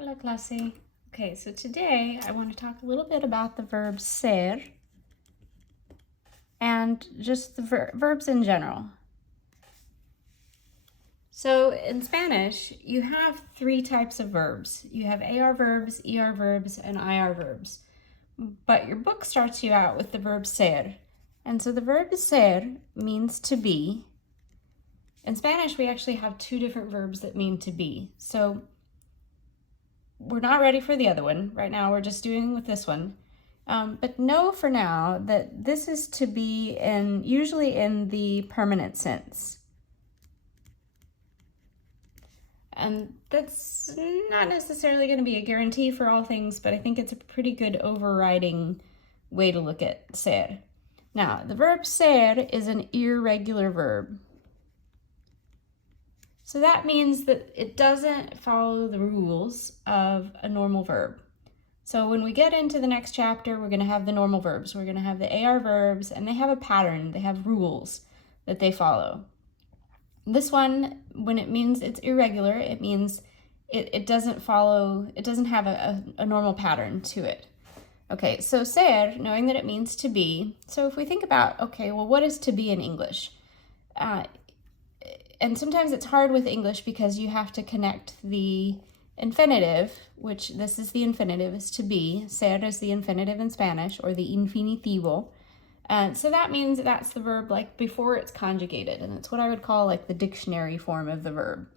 Hola, clase. Okay, so today I want to talk a little bit about the verb ser and just the verbs in general. So in Spanish, you have three types of verbs. You have AR verbs, ER verbs, and IR verbs. But your book starts you out with the verb ser. And so the verb ser means to be. In Spanish, we actually have two different verbs that mean to be. So we're not ready for the other one. Right now, we're just doing with this one. But know for now that this is to be usually in the permanent sense. And that's not necessarily going to be a guarantee for all things, but I think it's a pretty good overriding way to look at ser. Now, the verb ser is an irregular verb. So that means that it doesn't follow the rules of a normal verb. So when we get into the next chapter, we're going to have the normal verbs. We're going to have the AR verbs, and they have a pattern. They have rules that they follow. This one, when it means it's irregular, it means it doesn't have a normal pattern to it. Okay, so ser, knowing that it means to be. So if we think about, okay, well, what is to be in English? And sometimes it's hard with English because you have to connect the infinitive, which this is the infinitive, is to be. Ser is the infinitive in Spanish, or the infinitivo. So that means that's the verb like before it's conjugated, and it's what I would call like the dictionary form of the verb.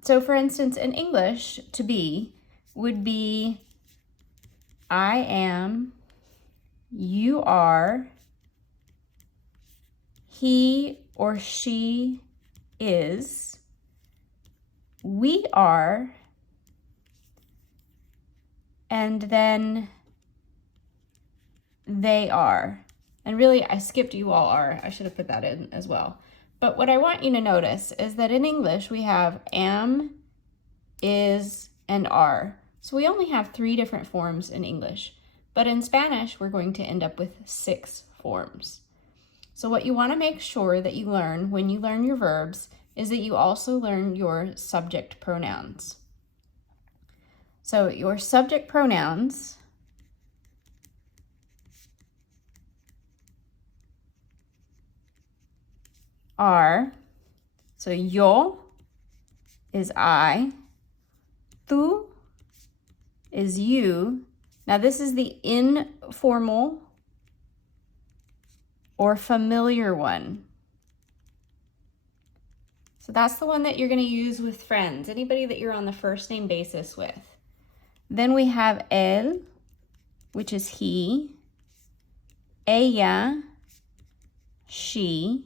So for instance, in English, to be would be I am, you are, he or she is, we are, and then they are. And really, I skipped you all are. I should have put that in as well. But what I want you to notice is that in English, we have am, is, and are. So we only have 3 different forms in English. But in Spanish, we're going to end up with 6 forms. So what you want to make sure that you learn when you learn your verbs is that you also learn your subject pronouns. So your subject pronouns are, so yo is I, tú is you. Now this is the informal or familiar one. So that's the one that you're going to use with friends, anybody that you're on the first name basis with. Then we have él, which is he, ella, she.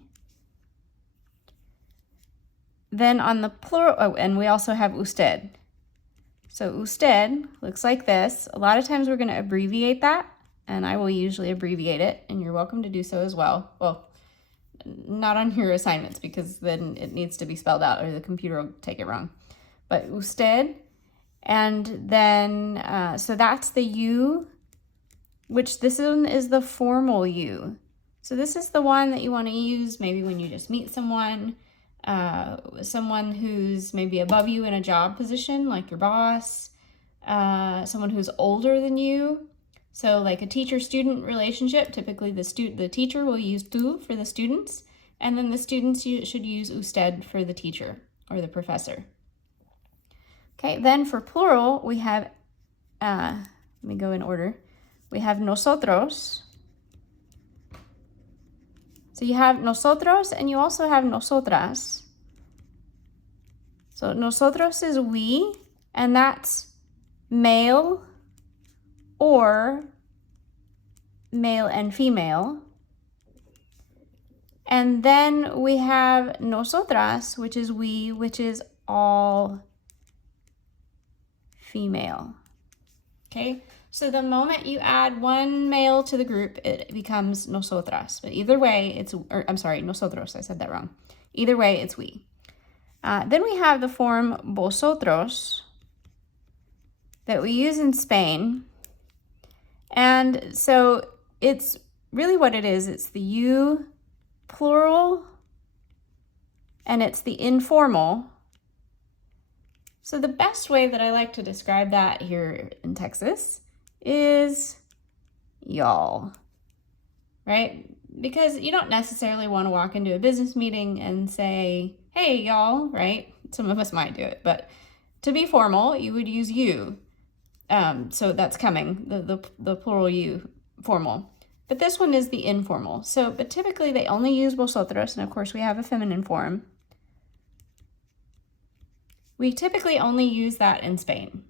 Then on the plural, oh, and we also have usted. So usted looks like this. A lot of times we're going to abbreviate that, and I will usually abbreviate it, and you're welcome to do so as well. Well, not on your assignments because then it needs to be spelled out or the computer will take it wrong. But usted, and then, so that's the you, which this one is the formal you. So this is the one that you want to use maybe when you just meet someone who's maybe above you in a job position, like your boss, someone who's older than you. So like a teacher-student relationship, typically the teacher will use tú for the students, and then the students should use usted for the teacher or the professor. Okay, then for plural, we have, let me go in order. We have nosotros. So you have nosotros and you also have nosotras. So nosotros is we, and that's male or male and female. And then we have nosotras, which is we, which is all female. Okay, so the moment you add one male to the group, it becomes nosotras. But either way, nosotros, I said that wrong. Either way, it's we. Then we have the form vosotros that we use in Spain. And so it's really what it is. It's the you plural, and it's the informal. So the best way that I like to describe that here in Texas is y'all, right? Because you don't necessarily want to walk into a business meeting and say, hey, y'all, right? Some of us might do it, but to be formal, you would use you. So that's coming, the plural you, formal. But this one is the informal. So, but typically they only use vosotros, and of course we have a feminine form. We typically only use that in Spain.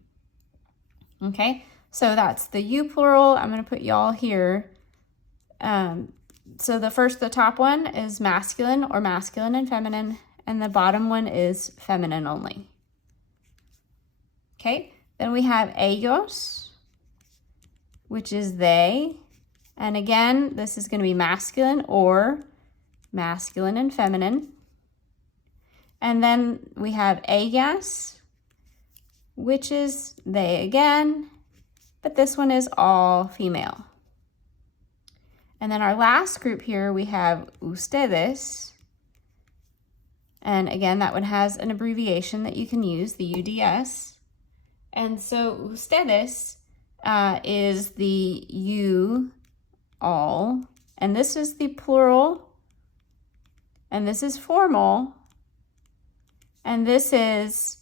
Okay, so that's the you plural. I'm going to put y'all here. So the top one is masculine or masculine and feminine, and the bottom one is feminine only. Okay, then we have ellos, which is they. And again, this is going to be masculine or masculine and feminine. And then we have ellas, which is they again, but this one is all female. And then our last group here, we have ustedes. And again, that one has an abbreviation that you can use, the UDS. And so ustedes is the you, all, and this is the plural, and this is formal, and this is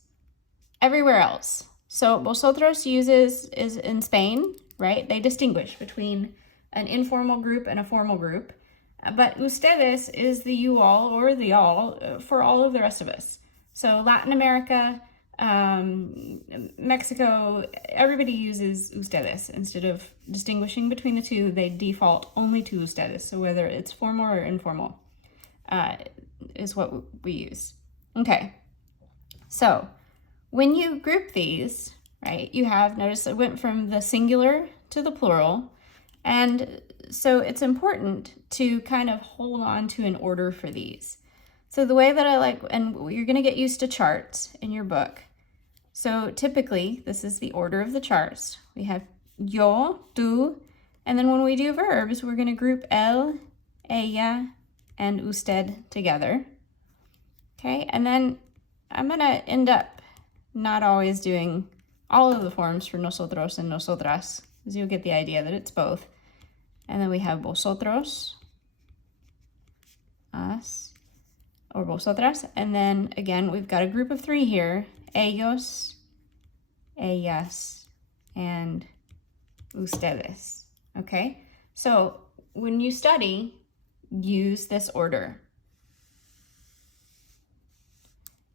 everywhere else. So vosotros is in Spain, right? They distinguish between an informal group and a formal group, but ustedes is the you all or the all for all of the rest of us. So Latin America, Mexico, everybody uses ustedes. Instead of distinguishing between the two, they default only to ustedes. So whether it's formal or informal is what we use. Okay, so when you group these, right, you have, notice it went from the singular to the plural. And so it's important to kind of hold on to an order for these. So the way that I like, and you're going to get used to charts in your book. So typically, this is the order of the charts. We have yo, tú, and then when we do verbs, we're going to group él, ella, and usted together. Okay, and then I'm going to end up not always doing all of the forms for nosotros and nosotras, because you'll get the idea that it's both. And then we have vosotros, us, or vosotras. And then again, we've got a group of three here, ellos, ellas, and ustedes. Okay, so when you study, use this order.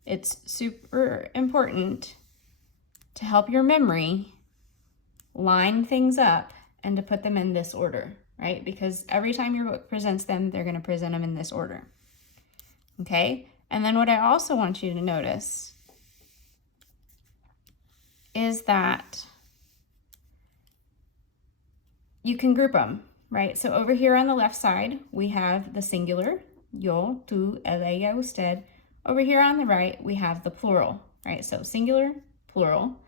It's super important to help your memory line things up and to put them in this order, right? Because every time your book presents them, they're going to present them in this order. Okay, and then what I also want you to notice is that you can group them, right? So over here on the left side, we have the singular, yo, tú, él, ella, usted. Over here on the right, we have the plural, right? So singular, plural.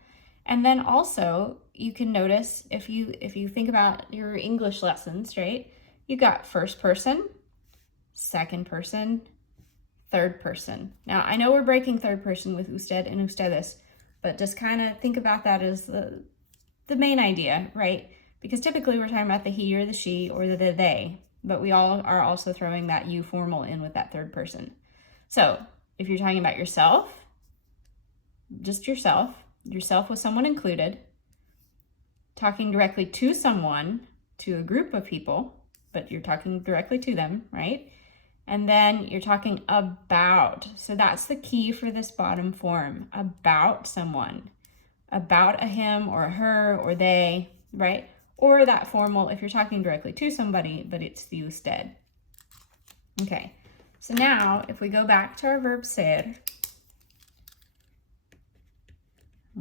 And then also, you can notice if you think about your English lessons, right? You got first person, second person, third person. Now, I know we're breaking third person with usted and ustedes, but just kind of think about that as the main idea, right? Because typically we're talking about the he or the she or the they, but we all are also throwing that you formal in with that third person. So if you're talking about yourself, just yourself with someone included, talking directly to someone, to a group of people, but you're talking directly to them, right? And then you're talking about. So that's the key for this bottom form, about someone, about a him or a her or they, right? Or that formal if you're talking directly to somebody, but it's the usted. Okay, so now if we go back to our verb ser.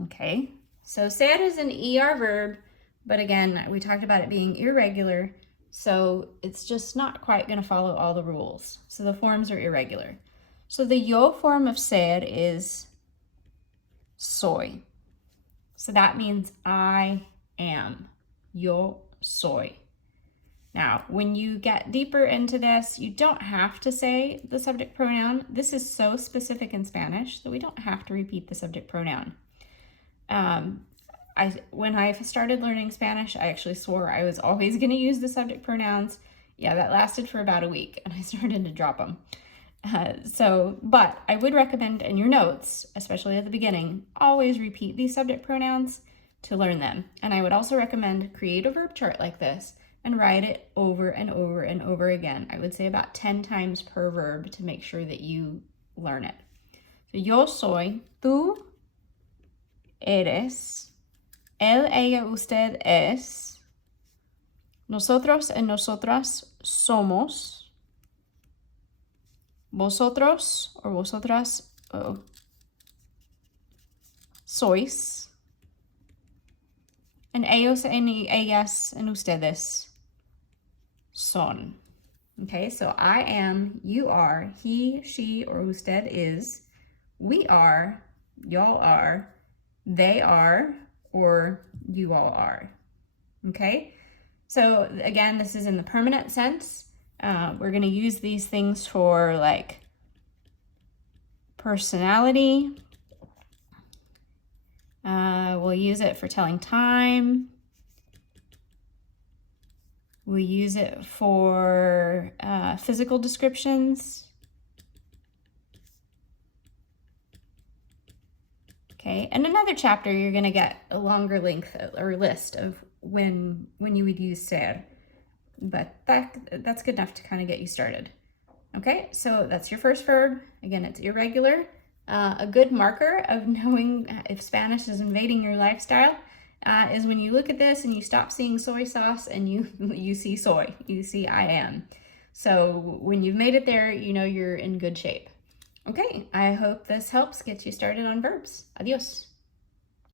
Okay, so ser is an ER verb, but again, we talked about it being irregular, so it's just not quite going to follow all the rules. So the forms are irregular. So the yo form of ser is soy. So that means I am. Yo soy. Now, when you get deeper into this, you don't have to say the subject pronoun. This is so specific in Spanish that we don't have to repeat the subject pronoun. When I started learning Spanish, I actually swore I was always going to use the subject pronouns. Yeah, that lasted for about a week, and I started to drop them. But I would recommend in your notes, especially at the beginning, always repeat these subject pronouns to learn them. And I would also recommend create a verb chart like this and write it over and over and over again. I would say about 10 times per verb to make sure that you learn it. So, yo soy, tú eres, él, ella, usted es, nosotros y nosotras somos, vosotros or vosotras sois, and ellos y ellas and ustedes son. Okay, so I am, you are, he, she, or usted is, we are, y'all are, they are, or you all are. Okay, so again, this is in the permanent sense. We're going to use these things for like personality. We'll use it for telling time. We use it for physical descriptions. Okay, and another chapter you're going to get a longer length or list of when you would use ser. But that's good enough to kind of get you started. Okay, so that's your first verb. Again, it's irregular. A good marker of knowing if Spanish is invading your lifestyle is when you look at this and you stop seeing soy sauce and you see soy, you see I am. So when you've made it there, you know you're in good shape. Okay, I hope this helps get you started on verbs. Adios.